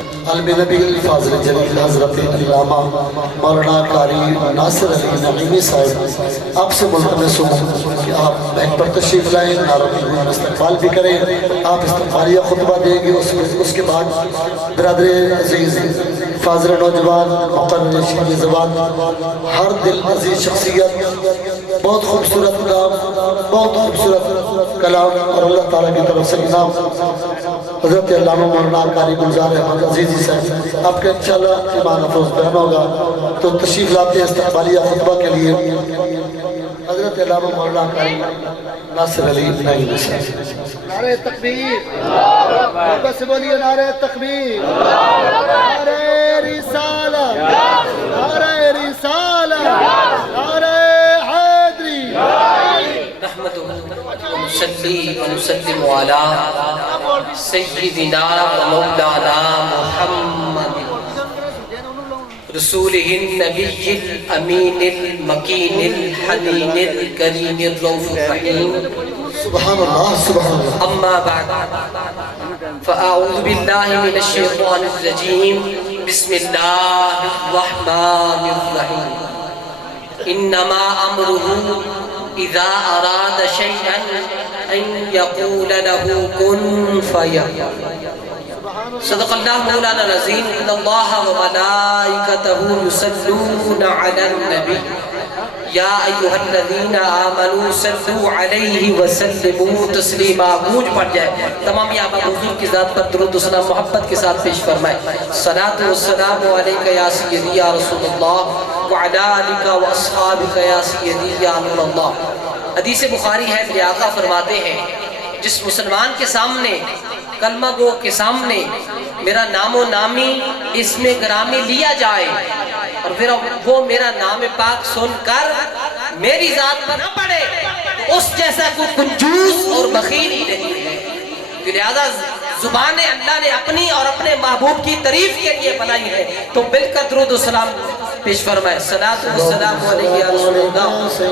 علم نبی الفاضل جلیل حضرت علامہ مولانا قاری ناصر علی نعیمی صاحب آپ سے ملتمس ہوں کہ آپ بیک پر تشریف لائیں، نعرہ استقبال بھی کریں، آپ استقبالیہ خطبہ دیں گے، اس کے بعد برادر عزیز فاضل نوجوان مقرر شیخ زبان ہر دل عزیز شخصیت، بہت خوبصورت کلام، بہت خوبصورت کلام، اور اللہ تعالیٰ کی طرف سے انعام حضرت علامہ مولانا قاری گلزار احمد عزیزی صاحب آپ کا انشاءاللہ ایمان افروز بیان ہوگا، تو تشریف لاتے ہیں استقبالیہ خطبہ کے لیے حضرت علامہ مولانا قاری ناصر علی نعیمی صاحب۔ نعرہ تکبیر، بس بولیے نعرہ تکبیر، نعرہ رسالت، نعرہ رسالت، نعرہ حیدری۔ نحمدہ ونصلی ونسلم علی سیدنا و مولانا محمد رسولہ النبی الامین المکین الحنین الکریم الرؤوف الرحیم، سبحان اللہ سبحان اللہ۔ اما بعد فاعوذ باللہ من الشیطان الرجیم، بسم اللہ الرحمن الرحیم، انما امرہ اذا اراد شیئا ان یقول له کن فیکون۔ صدق اللہ مولانا العظیم، ان اللہ وملائکتہ یصلون علی النبی یا ایہا الذین آمنوا صلوا علیہ وسلموا تسلیما۔ گونج پڑ جائے، تمام آبا حضور کی ذات پر درود و سلام محبت کے ساتھ پیش فرمائے۔ صلاۃ والسلام علیک یا سیدی یا رسول اللہ وعلی آلک واصحابک یا سیدی یا نور اللہ۔ حدیث بخاری ہے، میرے آقا فرماتے ہیں جس مسلمان کے سامنے، کلمہ گو کے سامنے میرا نام و نامی اسم گرامی لیا جائے اور پھر وہ میرا نام پاک سن کر میری ذات پر نہ پڑے تو اس جیسا کوئی کنجوس اور بخیل ہی نہیں ہے۔ لہذا زبان اللہ نے اپنی اور اپنے محبوب کی تعریف کے لیے بنائی ہے، تو مل کر درود و سلام پیش فرمائے۔ صلاۃ والسلام علیہ یا رسول اللہ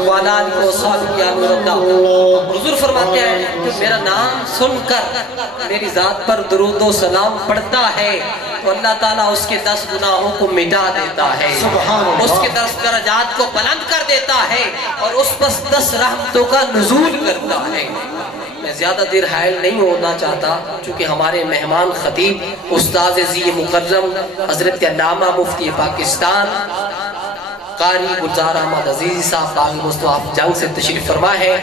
وعلی آلہ وصحبہ یا نور اللہ۔ حضور فرماتے ہیں کہ میرا نام سن کر میری ذات پر درود و سلام پڑھتا ہے تو اللہ تعالیٰ اس کے 10 گناہوں کو مٹا دیتا ہے، اس کے 10 درجات کو بلند کر دیتا ہے اور اس پر 10 رحمتوں کا نزول کرتا ہے۔ میں زیادہ دیر حائل نہیں ہونا چاہتا چونکہ ہمارے مہمان خطیب استاذ ذی مکرم حضرت علامہ مفتی پاکستان قاری گلزار احمد عزیزی صاحب باغ مصطفیٰ جنگ سے تشریف فرما ہے،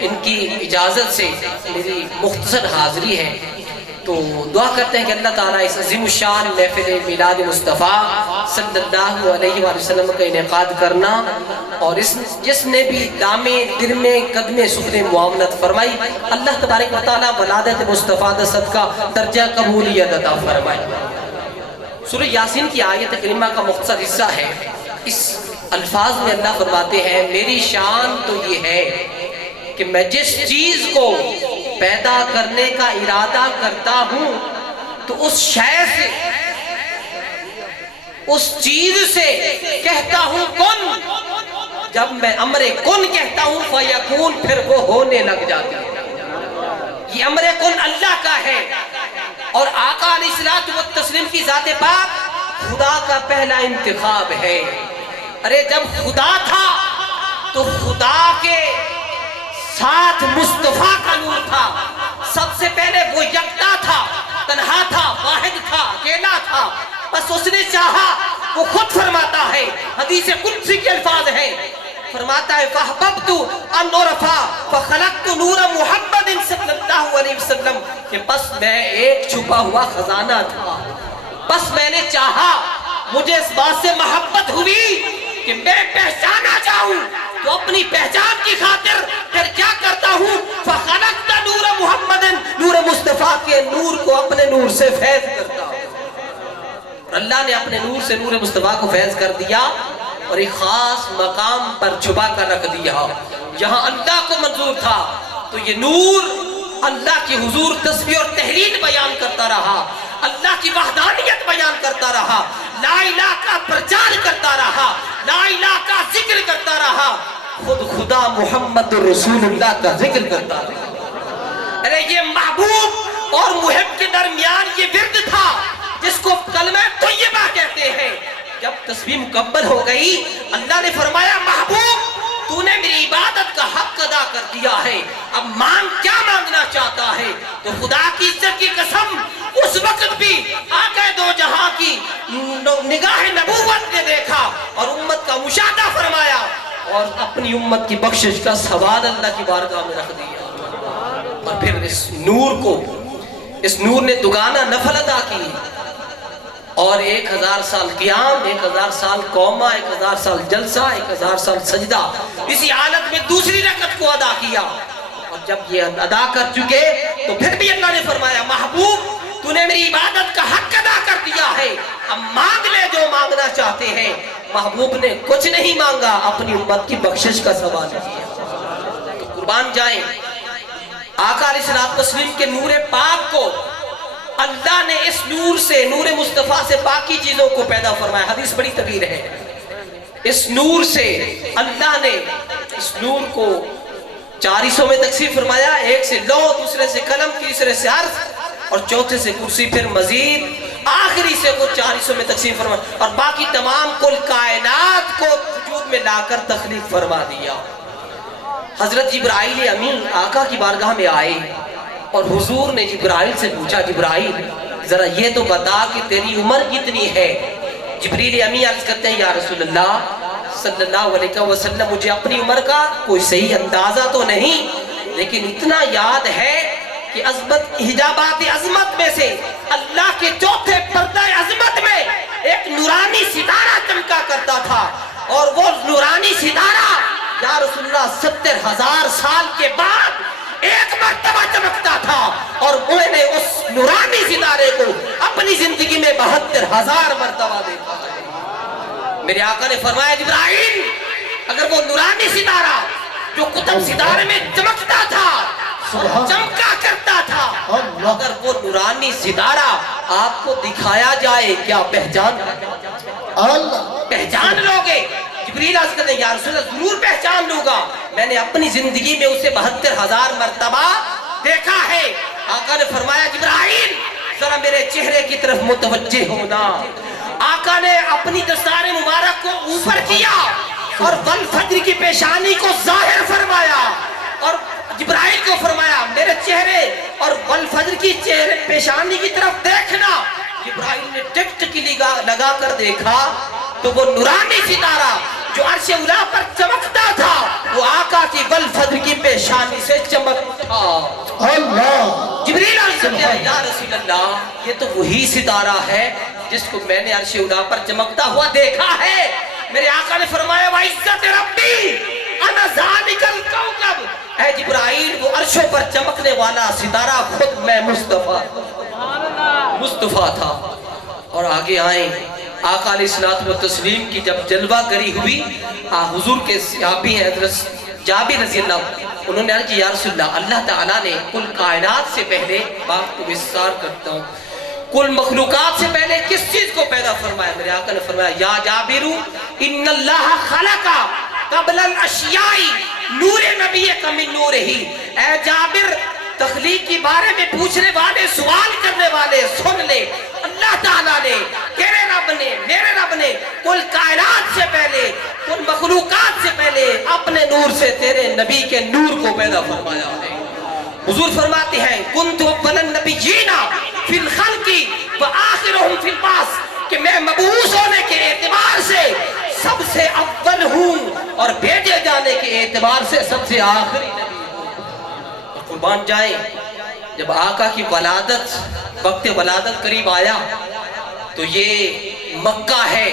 ان کی اجازت سے میری مختصر حاضری ہے، تو دعا کرتے ہیں کہ اللہ تعالیٰ اس عظیم الشان محفل میلاد مصطفیٰ صلی اللہ علیہ وآلہ وسلم کا انعقاد کرنا اور جس نے بھی دامے درمے قدمے سخن معاملت فرمائی، اللہ تبارک و تعالیٰ ولادت مصطفیٰ دا صدقہ درجہ قبولیت عطا فرمائی۔ سورہ یاسین کی آیت کریمہ کا مختصر حصہ ہے، اس الفاظ میں اللہ فرماتے ہیں میری شان تو یہ ہے کہ میں جس چیز کو پیدا کرنے کا ارادہ کرتا ہوں تو اس شے سے، اس چیز سے کہتا ہوں کن، جب میں امر کن کہتا ہوں فیکون، پھر وہ ہونے لگ جاتی ہے۔ یہ امر کن اللہ کا ہے اور آقا علیہ الصلوۃ والتسلیم کی ذات پاک خدا کا پہلا انتخاب ہے۔ ارے جب خدا تھا تو خدا کے ساتھ مصطفیٰ کا نور تھا، سب سے پہلے وہ یکتا تھا، تنہا تھا، واحد تھا، اکیلا تھا، بس اس نے چاہا، وہ خود فرماتا ہے، حدیث قدسی کے الفاظ ہیں، فرماتا ہے فَحْبَبْتُ أَنْ أُعْرَفَ فَخَلَقْتُ نُورَ مُحَمَّدٍ صلی اللہ علیہ وسلم، کہ بس میں ایک چھپا ہوا خزانہ تھا، بس میں نے چاہا، مجھے اس بات سے محبت ہوئی کہ میں پہچانا جاؤں، تو اپنی پہچان کی خاطر پھر کیا کرتا ہوں فَخَلَقْتَ نُورَ مُحَمَّدٍ، نور مصطفیٰ کے نور کو اپنے نور سے فیض کرتا ہوں، اور اللہ نے اپنے نور سے نور مصطفیٰ کو فیض کر دیا اور ایک خاص مقام پر چھپا کر رکھ دیا جہاں اللہ کو منظور تھا، تو یہ نور اللہ کی حضور تسبیح اور تحلیل بیان کرتا رہا، اللہ کی وحدانیت بیان کرتا رہا، لا الہ کا پرچار کرتا رہا، لا الہ کا ذکر کرتا رہا، خود خدا محمد رسول اللہ کا ذکر کرتا رہا۔ ارے یہ محبوب اور محب کے درمیان یہ ورد تھا جس کو तस्बीह मुकम्मल हो गई। अल्लाह ने फरमाया महबूब तूने मेरी इबादत का हक अदा कर दिया है, अब मांग क्या मांगना चाहता है। तो खुदा की इज्जत की कसम उस वक्त भी आका दो जहां की निगाह नबूवत ने देखा और उम्मत का मुशाहदा फरमाया और अपनी उम्मत की बख्शिश का सवाल अल्लाह की बारगाह में रख दिया। और फिर इस नूर ने दुगाना नफल अदा की और 1000 साल क़ियाम, 1000 साल कौमा, 1000 साल जलसा, 1000 साल सजदा, इसी हालत में दूसरी रकत को अदा किया। और जब ये अदा कर चुके तो फिर भी अल्लाह ने फरमाया महबूब तूने मेरी इबादत का हक अदा कर दिया है, अब मांग ले जो मांगना चाहते हैं। महबूब ने कुछ नहीं मांगा, अपनी उम्मत की बख्शिश का सवाल किया। तो कुर्बान जाएं, आका अलैहिस्सलातु वस्सलाम के नूर पाक को अल्लाह ने इस नूर से, नूर मुस्तफ़ा से बाकी चीजों को पैदा फरमाया। हदीस बड़ी तवील है। इस नूर से अल्लाह ने इस नूर को 4 हिस्सों में तकसीम फरमाया। एक से लौह, दूसरे से कलम, तीसरे से अर्श और चौथे से कुर्सी, फिर मजीद आखिरी से को 4 हिस्सों में तकसीम फरमाया और बाकी तमाम कुल कायनात को वजूद में लाकर तख्लीक फरमा दिया। हजरत जिब्राइल अमीन आका की बारगाह में आए और हुजूर ने जिब्राइल से पूछा जिब्राइल जरा ये तो बता कि तेरी उम्र कितनी है। जिब्रील अमीन अर्ज करते हैं या रसूलल्लाह सल्लल्लाहु अलैहि वसल्लम मुझे अपनी उम्र का कोई सही अंदाजा तो नहीं, लेकिन इतना याद है कि अज़मत हिजाबात अज़मत में से अल्लाह के चौथे पर्दा अज़मत में एक नूरानी सितारा चमका करता था और वो नूरानी सितारा या रसूलल्लाह 70,000 साल के बाद एक मर्तबा चमकता था और मैंने उस नूरानी सितारे को अपनी जिंदगी में 72,000 मर्तबा देखा है। मेरे आका ने फरमाया जिब्राइल अगर वो नूरानी सितारा जो कुतुब सितारे में चमकता था, चमका करता था, अगर वो नूरानी सितारा आपको दिखाया जाए क्या पहचान लोगे? जिब्रील अर्ज़ करते हैं या रसूलल्लाह जरूर पहचान लूंगा, मैंने अपनी जिंदगी में उसे 72,000 मर्तबा देखा है। आका ने फरमाया जिब्राइल जरा मेरे चेहरे की तरफ मुतवज्जे होना। आका ने अपनी दस्तार मुबारक को ऊपर किया और वल फज्र की पेशानी को जाहिर फरमाया और जिब्राइल को फरमाया मेरे चेहरे और वल फज्र की चेहरे पेशानी की तरफ देखना। जिब्राइल ने टिकटिकी लगा कर देखा तो वो नूरानी सितारा जो अर्श उला पर चमकता था वो आका की वल फज्र की पेशानी से चमकता। अल्लाह जिब्रील अर्ज़ करते हैं या रसूल अल्लाह ये तो वही सितारा है जिसको मैंने अर्श उला पर चमकता हुआ देखा है। मेरे आका ने फरमाया वा इज्जत रब्बी अना ज़ालिकल कौकब, ऐ जिब्राइल वो अर्शों पर चमकने वाला सितारा खुद मैं मुस्तफा था। और आगे आए आका अलैहिस्सलातु वस्सलाम की जब जलवा गरी हुई हुजूर के सहाबी हज़रत जाबिर रज़ियल्लाहु उन्होंने अर्ज़ किया या रसूलल्लाह अल्लाह ताला ने कुल कायनात से पहले बात को विस्तार करता हूँ कुल मखलूकात से पहले किस चीज को पैदा फरमाया? मेरे आका ने फरमाया या जाबिरू इन्नल्लाह खलका क़ब्लल अशियाई नूरे नबी का मिन नूरिही। ऐ जाबिर तख्लीक के बारे में पूछने वाले सवाल करने वाले सुन ले, अल्लाह ताला ने तेरे रब ने मेरे रब ने कुल कायनात से पहले कुल मखलूकात से पहले अपने नूर से तेरे नबी के नूर को पैदा फरमाया है। हुजूर फरमाते हैं कुन्तु अव्वलन नबिय्यीना फिल खल्क़ि व आखिरुहुम फिल बास कि मैं मबऊस होने के एतबार से सबसे अव्वल हूँ और भेजे जाने के एतबार से सबसे आखिरी नबी हूँ। कुर्बान जाए जब आका की वलादत वक्त वलादत करीब आया तो ये मक्का है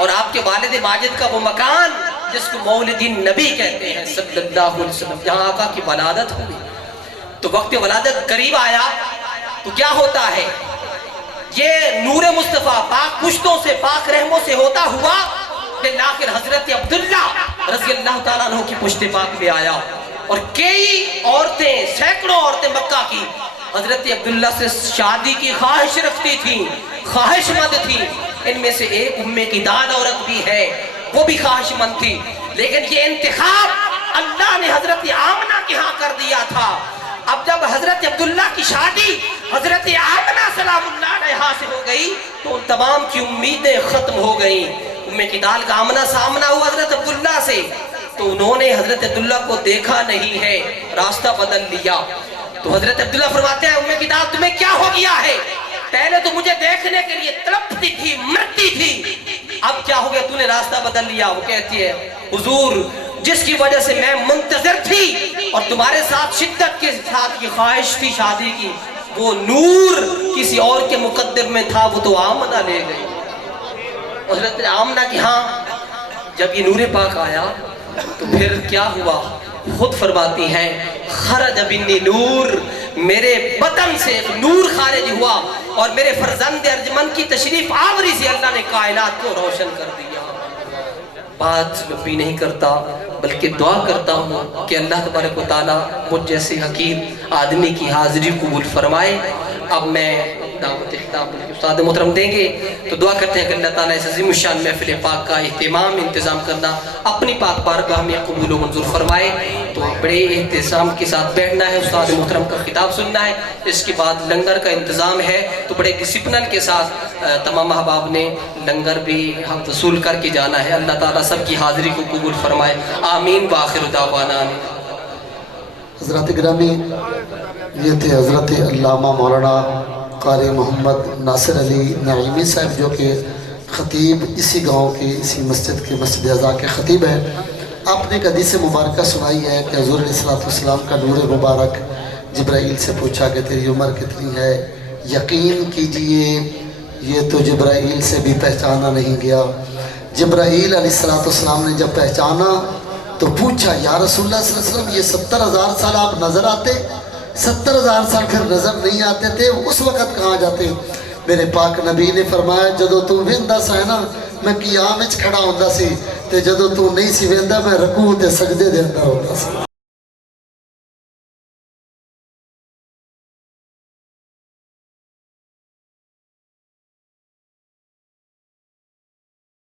और आपके वालिद माजिद का वो मकान जिसको मौलिदिन नबी कहते हैं सल्लल्लाहु अलैहि वसल्लम, जहाँ आका की वलादत हुई तो वक्त वलादत करीब आया तो क्या होता है ये नूरे मुस्तफ़ा पाक पुश्तों से पाक रहमों से होता हुआ आखिर हजरत अब्दुल्ला रज़ियल्लाहु ताला अन्हु की पुश्ते पाक में आया और कई औरतें सैकड़ों औरतें मक्का की हजरत अब्दुल्ला से शादी की ख्वाहिश रखती थी, ख्वाहिशमंद थी। इनमें से एक उम्मे की दाद औरत भी है वो भी ख्वाहिशमंद थी, लेकिन ये इंतखाब अल्लाह ने हजरत आमना के यहाँ कर दिया था। अब जब हजरत अब्दुल्ला की शादी हजरत आमना सलामुल्लाह अलैहा से हो गई तो उन तमाम की उम्मीदें खत्म हो गई। किताल का आमना सामना हुआ हजरत अब्दुल्ला से, तो उन्होंने हजरत अब्दुल्ला को देखा नहीं है, रास्ता बदल लिया। तो हजरत अब्दुल्ला फरमाते हैं उम्मे किताल तुम्हें क्या हो गया है? पहले तो मुझे देखने के लिए तड़पती थी, मरती थी, अब क्या हो गया तूने रास्ता बदल लिया? वो कहती है हुजूर जिसकी वजह से मैं मुंतजर थी और तुम्हारे साथ शिद्दत के साथ की ख्वाहिश थी शादी की, वो नूर किसी और के मुकद्दर में था, वो तो आमना ले गई। हजरत आमना की हाँ जब ये नूर पाक आया तो फिर क्या हुआ? खुद फरमाती हैं खरज बिन्नी नूर, मेरे बतन से नूर खारिज हुआ और मेरे फरजंद अर्जमन की तशरीफ आवरी से अल्लाह ने कायनात को रोशन कर दिया। बात लंबी नहीं करता बल्कि दुआ करता हूँ कि अल्लाह तबारक व तआला मुझ जैसे हकीम आदमी की हाजिरी कबूल फरमाए। अब मैं दावत खिताब उस्ताद मोहतरम देंगे, तो दुआ करते हैं कि अल्लाह ताला इस अज़ीम शान महफ़िल पाक का इहतिमाम इंतज़ाम करना अपनी पाक बारगाह में कबूल व मंजूर फरमाए। तो बड़े एहतसाम के साथ बैठना है, उस्ताद मोहतरम का खिताब सुनना है, इसके बाद लंगर का इंतज़ाम है। तो बड़े डिसिप्लिन के साथ तमाम अहबाब ने लंगर भी हम वसूल करके जाना है। अल्लाह ताला सबकी हाज़िरी को कबूल फरमाए, आमीन व आखिर दावाना। हज़रत गिरामी, ये थे हज़रत अल्लामा मौलाना कारी मोहम्मद नासिर अली नईमी साहब, जो कि ख़तीब इसी गांव के, इसी मस्जिद के, मस्जिद अज़ा के ख़तीब है। आपने एक हदीस मुबारक सुनाई है कि हुज़ूर अलैहिस्सलाम का नूर मुबारक जिब्राईल से पूछा कि तेरी उम्र कितनी है? यकीन कीजिए ये तो जिब्राईल से भी पहचाना नहीं गया। जिब्राईल अलैहिस्सलाम ने जब पहचाना तो पूछा या रसूलुल्लाह सल्लल्लाहु अलैहि वसल्लम ये 70,000 साल आप नज़र आते, 70,000 साल फिर नज़र नहीं आते थे, उस वक़्त कहाँ जाते? मेरे पाक नबी ने फरमाया जदों तू वेंदा सा ना मैं क़ियाम विच खड़ा होंदा सी, ते जदों तू नहीं सी वेंदा मैं रकूअ ते सजदे दे अंदर होंदा सी।